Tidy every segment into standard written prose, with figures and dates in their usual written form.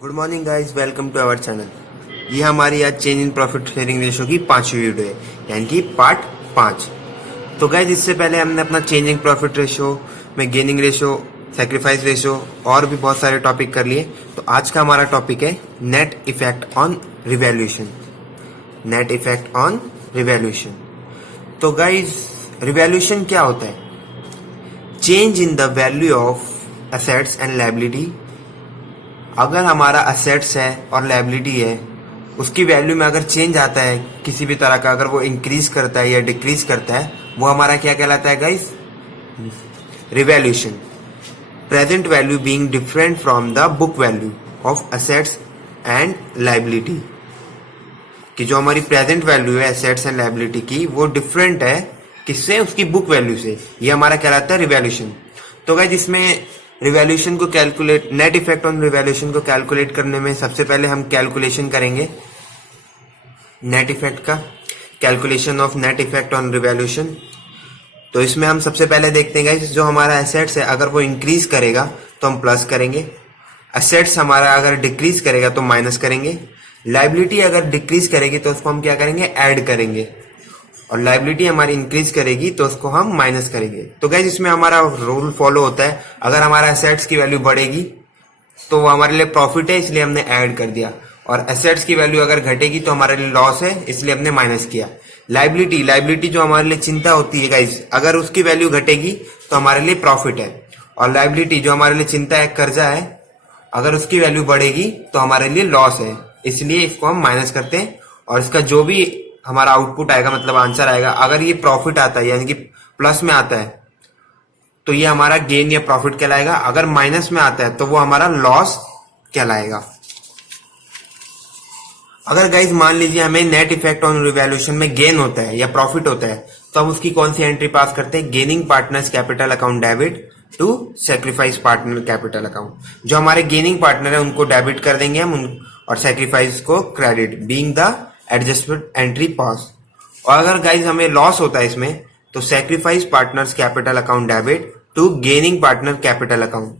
Good morning guys, welcome to our channel. ये हमारी आज change in profit sharing ratio की 5वीं वीडियो है, यानी कि पार्ट 5। तो गाइस, इससे पहले हमने अपना चेंज इन प्रॉफिट रेशो में गेनिंग रेशो, सैक्रिफाइस रेशो और भी बहुत सारे टॉपिक कर लिए। तो आज का हमारा टॉपिक है net effect on revaluation. Net effect on revaluation. तो गाइस, रिवैल्यूएशन क्या होता है? Change in the value of assets and liability. अगर हमारा असेट्स है और लायबिलिटी है, उसकी वैल्यू में अगर चेंज आता है किसी भी तरह का, अगर वो इंक्रीज करता है या डिक्रीज करता है, वो हमारा क्या कहलाता है guys? Revaluation. Present value being different from the book value of assets and liability. कि जो हमारी प्रेजेंट वैल्यू है एसेट्स एंड लायबिलिटी की, वो डिफरेंट है किससे? उसकी बुक वैल्यू से। ये हमारा कहलाता है रिवैल्यूएशन। तो गाइस, इसमें रिवैल्यूएशन को calculate, net effect on revaluation को कैलकुलेट करने में सबसे पहले हम कैलकुलेशन करेंगे नेट इफेक्ट का, calculation of net effect on revaluation. तो इसमें हम सबसे पहले देखते हैं गाइस, जो हमारा एसेट्स है अगर वो इंक्रीज करेगा तो हम प्लस करेंगे, एसेट्स हमारा अगर डिक्रीज करेगा तो माइनस करेंगे, लायबिलिटी अगर डिक्रीज करेगी तो उसको हम क्या करेंगे? ऐड करेंगे, और लायबिलिटी हमारी इंक्रीज करेगी तो उसको हम माइनस करेंगे। तो गाइस, इसमें हमारा रूल फॉलो होता है, अगर हमारा एसेट्स की वैल्यू बढ़ेगी तो वो हमारे लिए प्रॉफिट है, इसलिए हमने ऐड कर दिया, और एसेट्स की वैल्यू अगर घटेगी तो हमारे लिए लॉस है, इसलिए हमने माइनस किया। लायबिलिटी जो हमारे लिए चिंता होती है गाइस, अगर उसकी वैल्यू घटेगी तो हमारे लिए प्रॉफिट है, और लायबिलिटी जो हमारे लिए चिंता है, कर्जा है, अगर उसकी वैल्यू बढ़ेगी तो हमारे लिए लॉस है, इसलिए इसको हम माइनस करते हैं। और इसका जो भी हमारा आउटपुट आएगा, मतलब आंसर आएगा, अगर ये प्रॉफिट आता है यानी कि प्लस में आता है तो ये हमारा गेन या प्रॉफिट कहलाएगा, अगर माइनस में आता है तो वो हमारा लॉस कहलाएगा। अगर गाइज मान लीजिए हमें नेट इफेक्ट ऑन रिवैल्यूएशन में गेन होता है या प्रॉफिट होता है, तो हम उसकी कौन सी एंट्री पास करते हैं? Gaining partners capital account debit to sacrifice partner capital account. जो हमारे गेनिंग पार्टनर है उनको डेबिट कर देंगे हम, और सैक्रिफाइस को credit, being the adjustment entry pass. और अगर गाइज हमें लॉस होता है इसमें, तो sacrifice partners capital account debit to gaining partner capital account,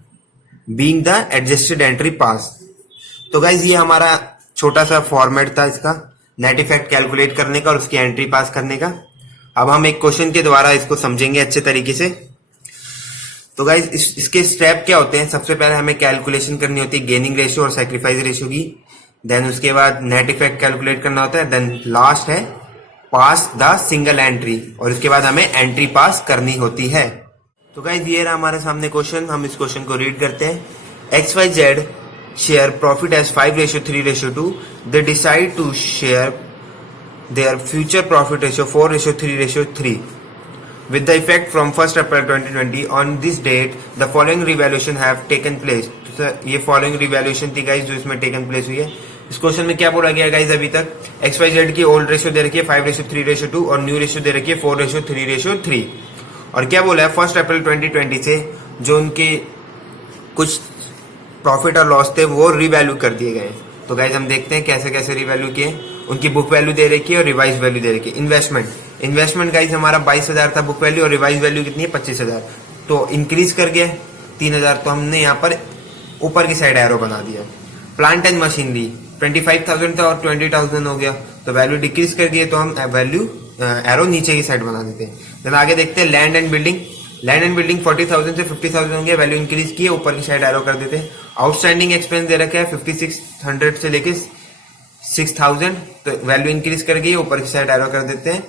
being the adjusted entry pass. तो गाइज, ये हमारा छोटा सा फॉर्मेट था इसका नेट इफेक्ट कैलकुलेट करने का और उसकी एंट्री पास करने का। अब हम एक क्वेश्चन के द्वारा इसको समझेंगे अच्छे तरीके से। तो गाइज, इसके स्टेप क्या होते हैं? सबसे पहले हमें कैलकुलेशन करनी होती है गेनिंग रेशियो और सैक्रिफाइस रेशियो की, देन उसके बाद नेट इफेक्ट कैलकुलेट करना होता है, देन लास्ट है पास द सिंगल एंट्री, और इसके बाद हमें एंट्री पास करनी होती है। तो गाइज, ये रहा हमारे सामने क्वेश्चन। हम इस क्वेश्चन को रीड करते हैं। XYZ share profit as 5:3:2। They decide to share their future profit ratio 4:3:3 with the effect from 1st April 2020. On this date the following revaluation have taken place. तो ये फॉलोइंग रिवैल्यूएशन थी guys जो इसमें taken place हुई है। इस question में क्या बोला गया गाइज? अभी तक XYZ की ओल्ड रेशियो दे रखी है 5:3:2 और न्यू रेशियो दे रखी है 4:3:3। और क्या बोला है? 1 अप्रैल 2020 से जो उनके कुछ प्रॉफिट और लॉस थे वो रिवैल्यू कर दिए गए। तो गाइज, हम देखते हैं कैसे कैसे रिवैल्यू किए। उनकी बुक वैल्यू दे रखी है और रिवाइज वैल्यू दे रखी है। इन्वेस्टमेंट गाइज हमारा 22,000 था बुक वैल्यू, और रिवाइज वैल्यू कितनी है? 25,000। तो इंक्रीज कर गया 3,000, तो हमने यहाँ पर ऊपर की साइड एरो बना दिया। प्लांट एंड मशीनरी 25,000 था और 20,000 हो गया, तो वैल्यू डिक्रीज कर गई, तो हम वैल्यू एरो नीचे की साइड बना देते हैं। देन आगे देखते हैं लैंड एंड बिल्डिंग 40,000 से 50,000 हो गया, वैल्यू इंक्रीज की है, ऊपर की साइड एरो कर देते हैं। आउटस्टैंडिंग एक्सपेंस दे रखा है 5,600 से लेके 6,000, तो वैल्यू इंक्रीज कर गई है, ऊपर की साइड एरो कर देते हैं।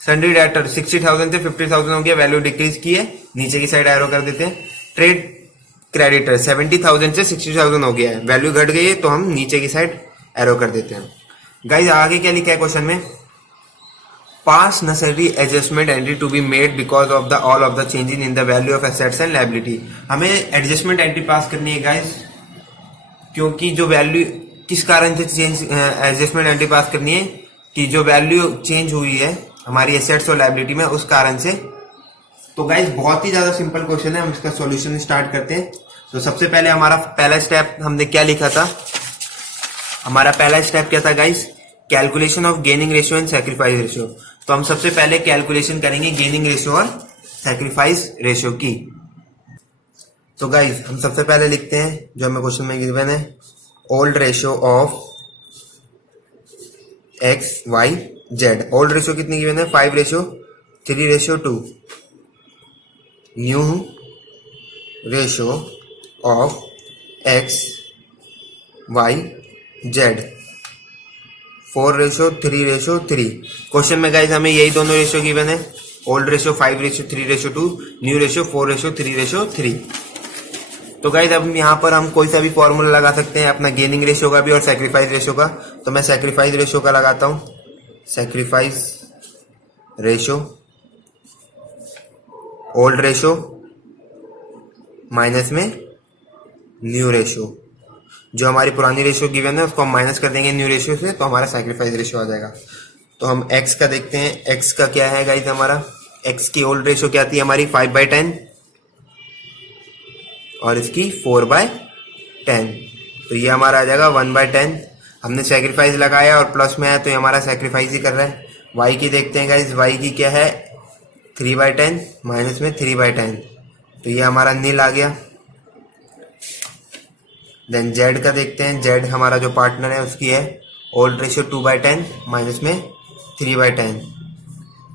सन्ड्री डेटर 60,000 से 50,000 हो गया, वैल्यू डिक्रीज की है, नीचे की साइड एरो कर देते हैं। ट्रेड क्रेडिटर 70,000 से 60,000 हो गया है, वैल्यू घट गई है, तो हम नीचे की साइड एरो कर देते हैं। गाइज, आगे क्या लिखा है क्वेश्चन में? Pass necessary adjustment entry to be made because of the all of the changes in the value of assets and liability. हमें एडजस्टमेंट एंट्री पास करनी है गाइज, क्योंकि जो वैल्यू किस कारण से चेंज, एडजस्टमेंट एंट्री पास करनी है कि जो वैल्यू चेंज हुई है हमारी एसेट्स और लायबिलिटी में, उस कारण से। तो गाइज, बहुत ही ज्यादा सिंपल क्वेश्चन है, हम इसका सॉल्यूशन स्टार्ट करते हैं। तो सबसे पहले हमारा पहला स्टेप हमने क्या लिखा था? हमारा पहला स्टेप क्या था guys? Calculation of gaining ratio and sacrifice ratio. तो हम सबसे पहले कैलकुलेशन करेंगे गेनिंग रेशियो और सैक्रिफाइस रेशियो की। तो गाइज, हम सबसे पहले लिखते हैं जो हमें क्वेश्चन में गिवन है, old ratio of X Y Z. Old ratio कितनी गिवन है? 5:3:2। New ratio of X Y Z 4:3:3। Question में गाइज हमें यही दोनों रेशो गिवन है। Old ratio 5:3:2, new ratio 4:3:3। तो गाइज अब यहाँ पर हम कोई सा भी फॉर्मूला लगा सकते हैं, अपना गेनिंग रेशो का भी और सैक्रिफाइस रेशो का। तो मैं सैक्रिफाइस रेशो का लगाता हूँ। Sacrifice ratio old ratio minus में न्यू रेशो। जो हमारी पुरानी रेशो गिवन है उसको हम माइनस कर देंगे न्यू रेशो से, तो हमारा सैक्रिफाइस रेशो आ जाएगा। तो हम x का देखते हैं। x का क्या है गाइज? हमारा x की ओल्ड रेशो क्या थी हमारी? 5/10 और इसकी 4/10। तो ये हमारा आ जाएगा 1/10। हमने सैक्रिफाइस लगाया और प्लस में है तो ये हमारा सैक्रिफाइस ही कर रहा है। y की देखते हैं गाइज। y की क्या है? 3/10 माइनस में 3/10, तो ये हमारा नील आ गया। देन जेड का देखते हैं। जेड हमारा जो पार्टनर है उसकी है ओल्ड रेशो 2/10 माइनस में 3/10,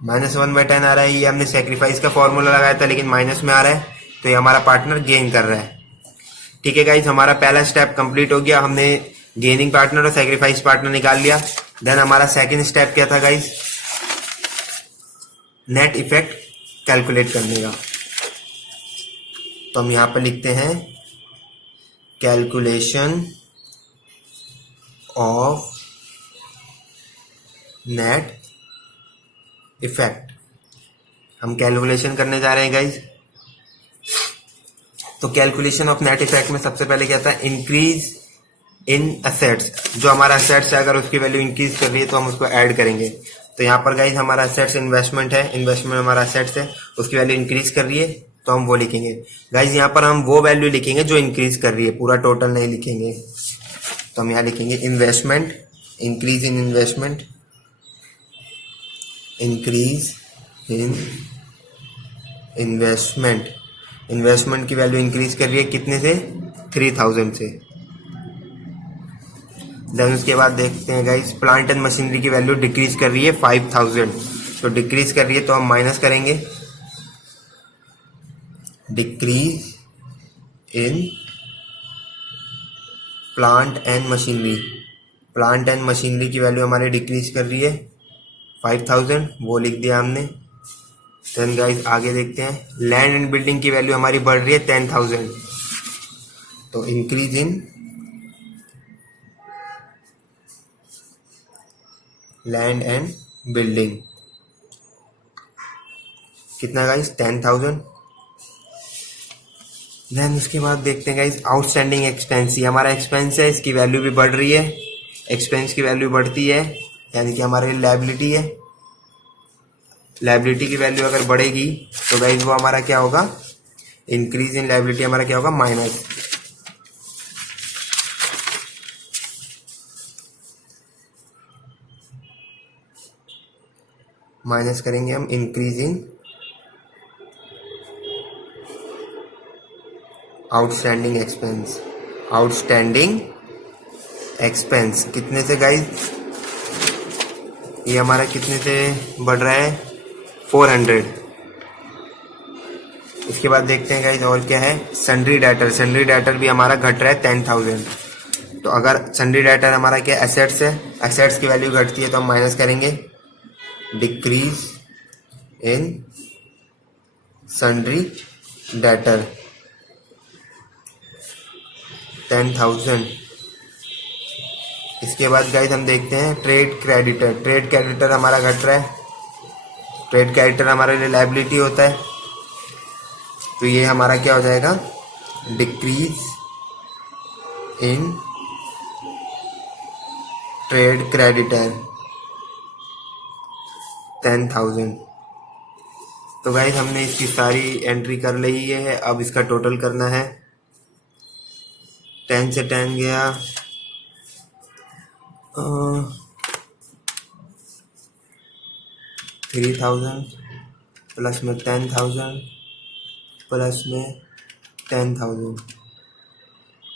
माइनस 1/10 आ रहा है। ये हमने सेक्रीफाइस का फॉर्मूला लगाया था लेकिन माइनस में आ रहा है, तो ये हमारा पार्टनर गेन कर रहा है। ठीक है गाइज, हमारा पहला स्टेप कंप्लीट हो गया। हमने गेनिंग पार्टनर और सेक्रीफाइस पार्टनर निकाल लिया। देन हमारा सेकंड स्टेप क्या था गाइज? नेट इफेक्ट कैलकुलेट करने का। तो हम यहां पर लिखते हैं कैलकुलेशन ऑफ नेट इफेक्ट। हम कैलकुलेशन करने जा रहे हैं गाइज। तो कैलकुलेशन ऑफ नेट इफेक्ट में सबसे पहले क्या था? Increase in assets. जो हमारा असेट्स है अगर उसकी वैल्यू इंक्रीज कर रही है तो हम उसको ऐड करेंगे। तो यहाँ पर गाइज हमारा असेट्स इन्वेस्टमेंट है, इन्वेस्टमेंट हमारा असेट्स है, उसकी वैल्यू इंक्रीज कर रही है तो हम वो लिखेंगे। गाइज यहाँ पर हम वो वैल्यू लिखेंगे जो इंक्रीज कर रही है, पूरा टोटल नहीं लिखेंगे। तो हम यहाँ लिखेंगे investment, increase in investment, increase in investment. Investment की वैल्यू इंक्रीज कर रही है कितने से? 3000 से। देन उसके बाद देखते हैं गाइस, प्लांट एंड मशीनरी की वैल्यू डिक्रीज कर रही है 5000। तो डिक्रीज कर रही है तो हम माइनस करेंगे decrease in plant and machinery. Plant and machinery की वैल्यू हमारी डिक्रीज कर रही है 5000, वो लिख दिया हमने। देन गाइस आगे देखते हैं, लैंड एंड बिल्डिंग की वैल्यू हमारी बढ़ रही है 10000। तो increase in land and building कितना गाइस? 10000। देन उसके बाद देखते हैं गाइस आउटस्टैंडिंग एक्सपेंस। ये हमारा एक्सपेंस है, इसकी वैल्यू भी बढ़ रही है। एक्सपेंस की वैल्यू बढ़ती है यानी कि हमारे लायबिलिटी है। लायबिलिटी की वैल्यू अगर बढ़ेगी तो गाइस वो हमारा क्या होगा? इंक्रीज इन लायबिलिटी हमारा क्या होगा? माइनस। माइनस करेंगे हम increase in outstanding expense. Outstanding expense कितने से गाइस? ये हमारा कितने से बढ़ रहा है? 400। इसके बाद देखते हैं गाइस और क्या है? Sundry debtor. सन्ड्री डेटर भी हमारा घट रहा है 10000। तो अगर सन्ड्री डेटर हमारा क्या एसेट्स है, एसेट्स की वैल्यू घटती है तो हम माइनस करेंगे डिक्रीज इन सन्ड्री डेटर 10,000। इसके बाद गाइस हम देखते हैं ट्रेड क्रेडिटर। ट्रेड क्रेडिटर हमारा घट रहा है। ट्रेड क्रेडिटर हमारे लिए लायबिलिटी होता है, तो ये हमारा क्या हो जाएगा? Decrease in trade creditor 10,000। तो गाइस हमने इसकी सारी एंट्री कर ली है। अब इसका टोटल करना है। 10 से 10 गया 3000 प्लस में 10,000 प्लस में 10,000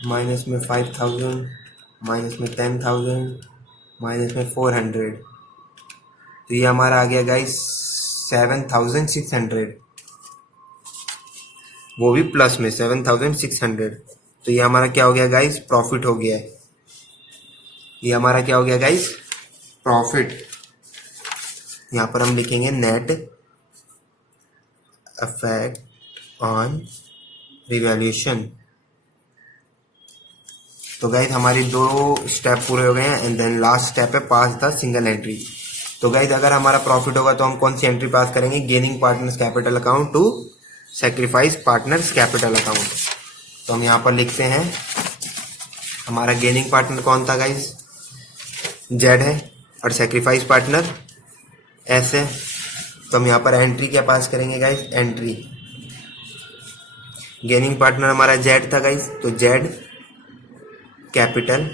माइनस में 5000 माइनस में 10,000, माइनस में 400, तो ये हमारा आ गया गाइस 7,600, वो भी प्लस में 7,600। तो ये हमारा क्या हो गया गाइस, प्रॉफिट हो गया है। ये हमारा क्या हो गया गाइस, प्रॉफिट। यहाँ पर हम लिखेंगे नेट इफेक्ट ऑन रिवैल्यूएशन। तो गाइस हमारी 2 स्टेप पूरे हो गए हैं एंड देन लास्ट स्टेप है पास द सिंगल एंट्री। तो गाइस अगर हमारा प्रॉफिट होगा तो हम कौन सी एंट्री पास करेंगे, gaining partners capital account to sacrifice partners capital account. तो हम यहाँ पर लिखते हैं हमारा गेनिंग पार्टनर कौन था गाइस, जेड है, और सैक्रिफाइस पार्टनर एस है। तो हम यहाँ पर एंट्री क्या पास करेंगे गाइस, एंट्री। गेनिंग पार्टनर हमारा जेड था गाइस, तो Z capital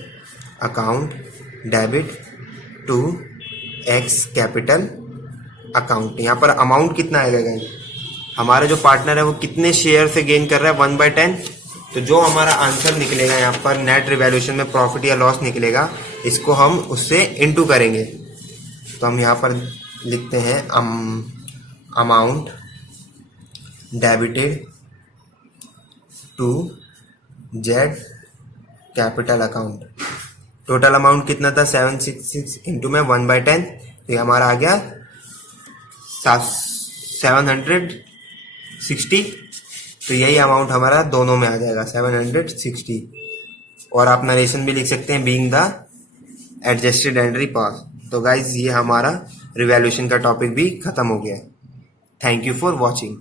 account debit to X capital account. यहाँ पर अमाउंट कितना आएगा गाइस, हमारा जो पार्टनर है वो कितने शेयर से गेन कर रहा है, 1/10। तो जो हमारा आंसर निकलेगा यहाँ पर नेट रिवैल्यूएशन में प्रॉफिट या लॉस निकलेगा, इसको हम उससे इनटू करेंगे। तो हम यहाँ पर लिखते हैं amount debited to Z capital account. Total amount कितना था, 766 इंटू में 1/10, तो ये हमारा आ गया 760। तो यही अमाउंट हमारा दोनों में आ जाएगा 760। और आप नरेशन भी लिख सकते हैं being the adjusted entry pass. तो गाइज ये हमारा रिवैल्यूएशन का टॉपिक भी खत्म हो गया है। Thank you for watching.